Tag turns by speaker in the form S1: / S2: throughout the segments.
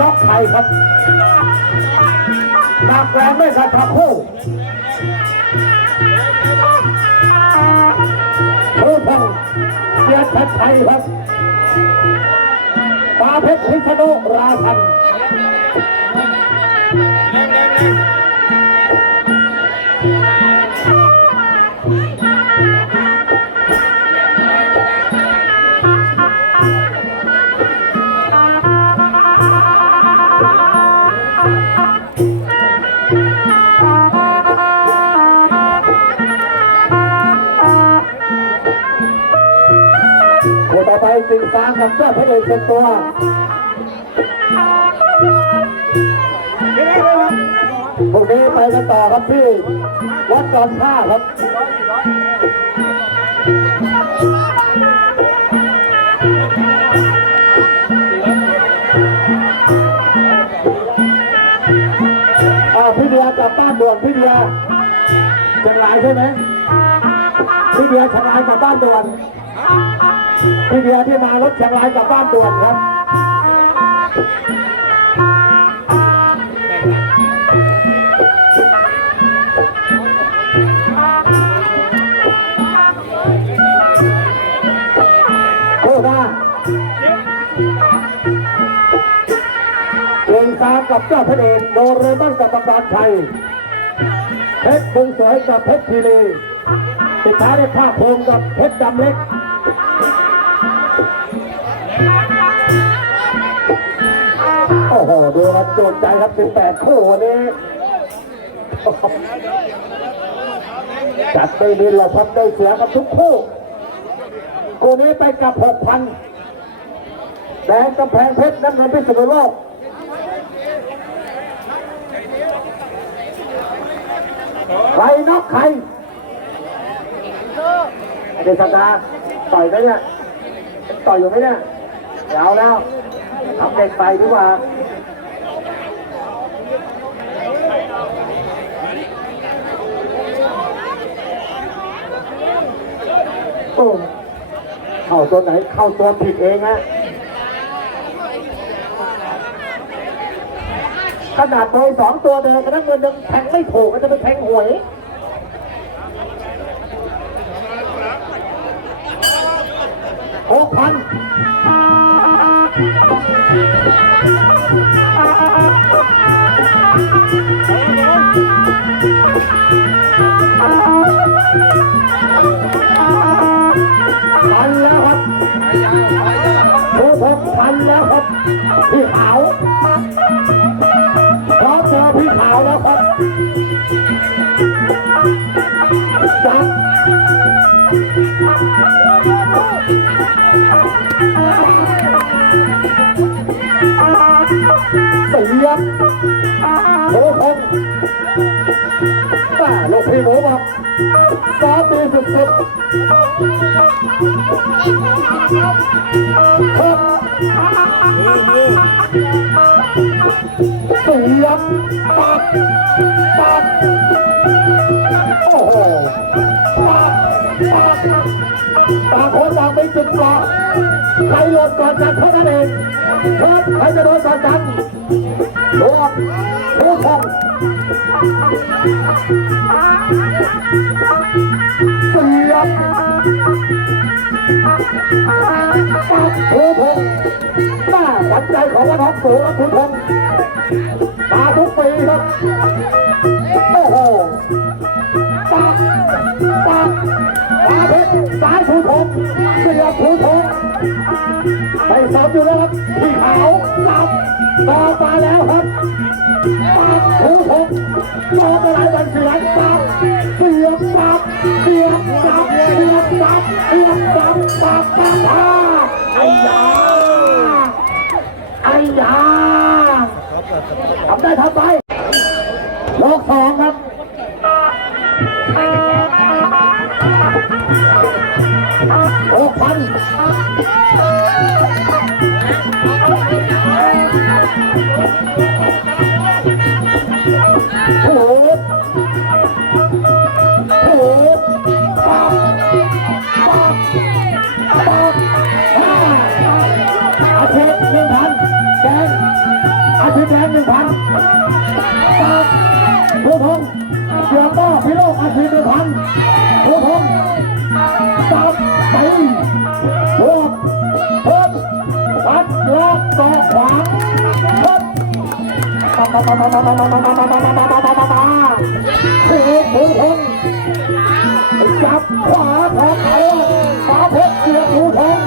S1: น็อกไทยครับดักแหวนไม่สัตว์ทับคู่ผู้พงเสียชัดชัยครับตาเพชรพิษณุราชัน สางกับเจ้าพระเอกเป็นตัวพวกนี้ไปกันต่อครับที่วัดจอมท่าครับอ่าพี่เดียกลับบ้านด่วนพี่เดียเชียงรายใช่ไหมพี่เดียเชียงรายกลับบ้านด่วน พี่เดียที่มารถเชียงรายกลับบ้านด่วนครับโอ้หน้าเองตากับเจ้าพระเอกโดเรมอนกับบังบานชัยเพชรบุงสวยกับเพชรทีรีติดท้ายด้วยภาคภูมิกับเพชรดำเล็ก อ้โหดูครับโดนใจครับ18คู่วันนี้จัดได้ดีเราพับได้เสียกับทุกคู่คู่นี้ไปกับ 6,000แดงกำแพงเพชรน้ำเงินพิษณุโลกใครนอกใครเดชดาต่อยไหมเนี่ย ต่อยอยู่ไหมเนี่ยเดี๋ยวแล้ว ทำเด็กไปดีกว่าโอ้เข้าตัวไหนเข้าตัวผิดเองฮะขนาดเบอร์สองตัวเดินกระนั้นเงินยังแทงไม่ถูกก็จะไปแทงหวยหกพัน พันแล้วครับผู้พบพันแล้วครับพี่ขาวพร้อมเจอพี่ขาวแล้วครับจับ เสียบโหพงป้าลูกพี่หมูบอกสาตีสุดสุดครับเสียบปักปักโอ้โหปักปักต่างคนต่างไปจุดเกาะ ใครหล่นก่อนกันเท่านั้นเองครับใครจะโดนก่อนกันรวมผู้ชมเสียบปักผู้พงหน้าขวัญใจของวันน้องสูงครับผู้พงมาทุกปีครับโอ้โห สายผู้พงเสียบผู้พงไปซ้อมอยู่แล้วครับพี่ขาวจับต่อมาแล้วครับปากหูทงมองอะไรวันเสียงปับเสียงปับเสียงปับเสียงปับเสียงปับปับปับปับไอ้ยาไอ้ยาทำได้ทำไปโลกสองครับ ผู้ผู้พงจับขวาของเขาขวาเพชรเสียผู้พง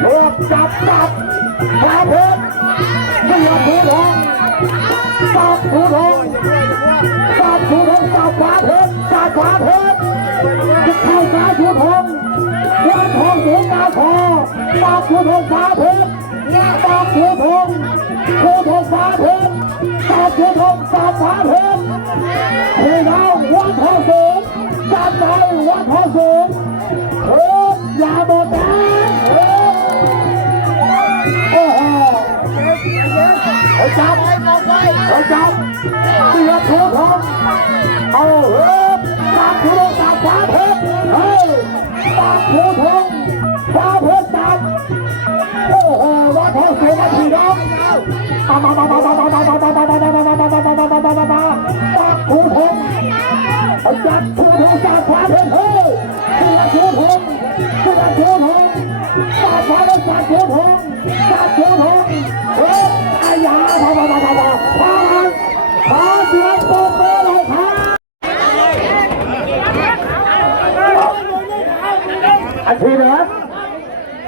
S1: เลือกจับจับขวาเพชรเสียผู้พงจับผู้พงจับผู้พงจับขวาเพชรจับขวาเพชรเข้าสาธุทองวันทองสูงนาคอปากชูทองฟ้าเพชรปากชูทองชูทองฟ้าเพชร ปากชูทองฟ้าฟ้าเพชรพี่น้องวันทองสูงจับใจวันทองสูงเฮ้ยอย่าหมดนะเฮ้ยโอ้โหเฮ้ยจับเฮ้ยจับเสียชูทองเอาเฮ้ยปากผู้ทงจับฟ้าเพชรเฮ้ยปากผู้ทงฟ้าเพชรจับโอ้โหวัดทองเสียมาทีน้อง จับคุณพงศ์จากขวาเพ่งเฮ้ยคุณคุณพงศ์คุณคุณพงศ์จากขวาแล้วจากคุณพงศ์จากคุณพงศ์เฮ้ยอายาพาพาพาพาพาพาพาเสียงตบมือเลยครับอาชีพนะครับ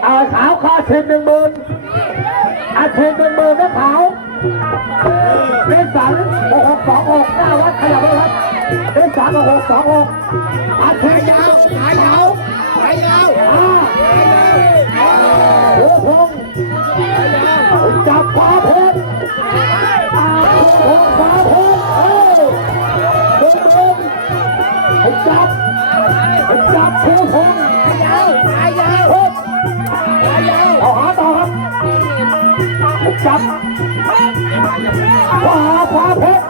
S1: เอาขาวข้าเช็ดหนึ่งหมื่นอาชีพหนึ่งหมื่นนะขาว เลขสามหกหกสองหกหน้าวัดขยับเลยครับเลขสามหกหกสองหกอาชี ขวาขวาเพชร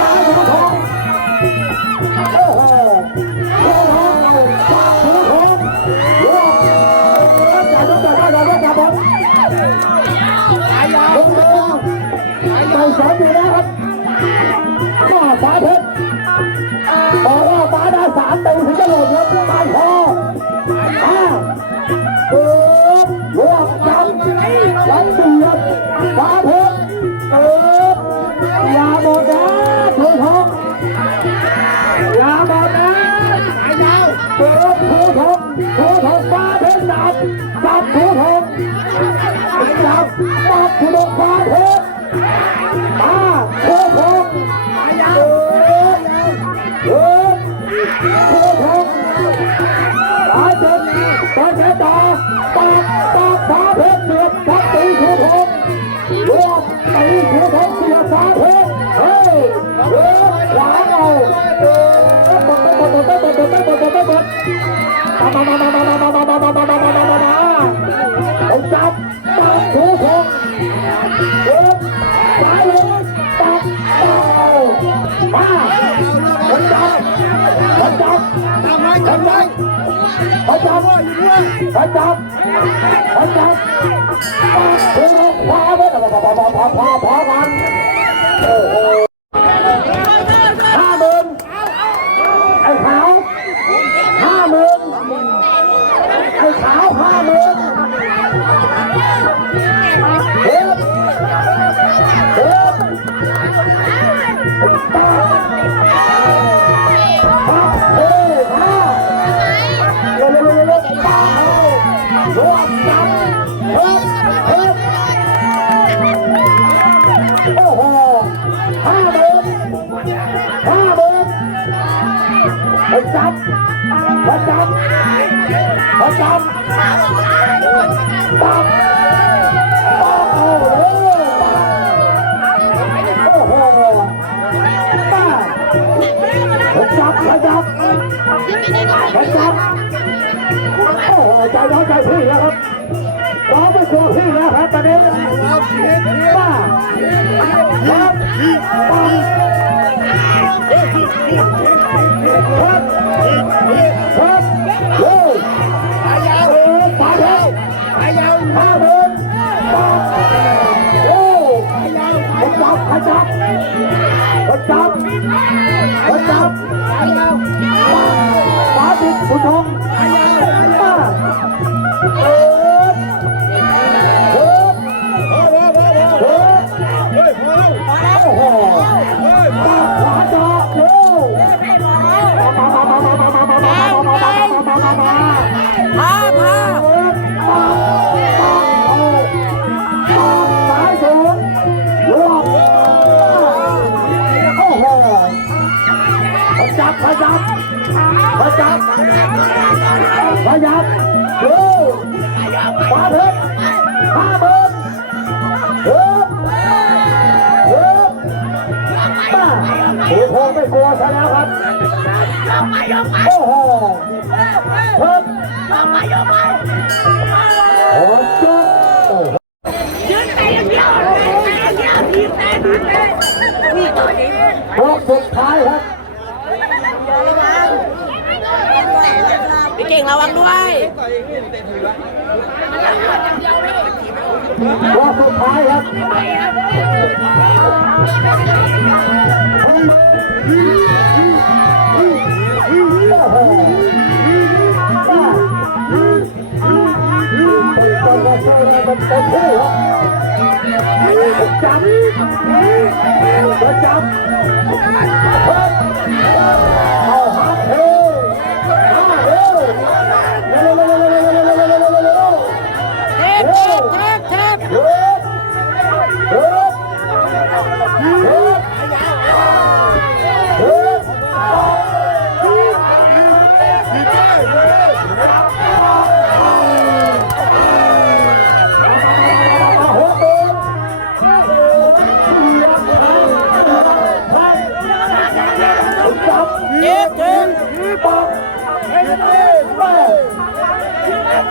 S1: ซ้ายถูทองโอ้โหถูทองจับถูทองรวบจับจับจับจับจับจับบอลลงมือไปสอนอยู่แล้วครับก็ฟ้าเพชรบอกว่าฟ้าได้สามเตีถึงจะโหลดแล้วไม่พออ้ ผมจับพระจับพระจับพระจับพระพาไปพาพาพาพาพาพากันโอ้โหห้าหมื่นไอ้ขาวห้าหมื่นไอ้ขาวห้าหมื่นเฮ้ยเฮ้ย ไปจับจับโอ้โหโอ้โหป้าไปจับไปจับไปจับโอ้โหใจน้องใจพี่แล้วครับน้องไม่กลัวพี่แล้วครับตอนนี้ป้าครับป้า What's up? ยับดูขวาเพชรห้าเบิร์นเฮ้ยเฮ้ยมาผู้พงไม่กลัวซะแล้วครับโอ้โหเพิ่มโอ้โห
S2: รอ
S1: บสุดท้ายครับจับจับ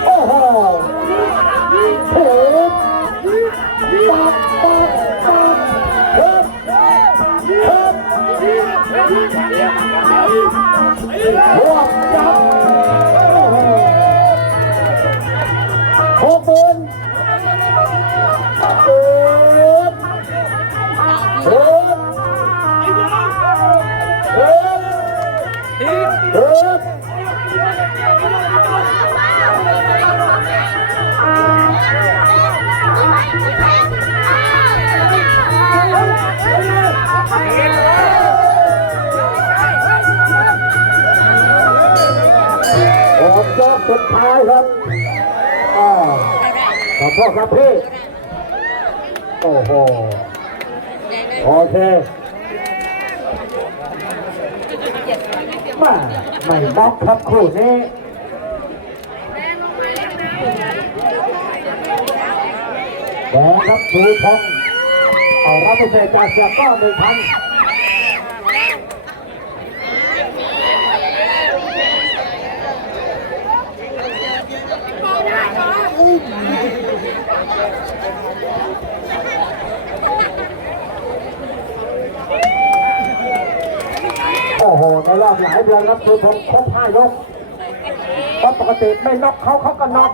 S1: โอ้โหโอ้โหบวกจับหกหมื่น Hit! Hit! ยกสุดท้ายครับอ่าขอโทษครับพี่ โอ้โห โอเคมาไม่บล็อกครับคู่นี้แดงครับชูทงเอารับพิเศษจากเสียก้อนหนึ่งพัน โอ้โห ในร อบหลายเดือนครับชูทงครบห้ายกเพราะปกติไม่น็อกเขาเขาก็น็อก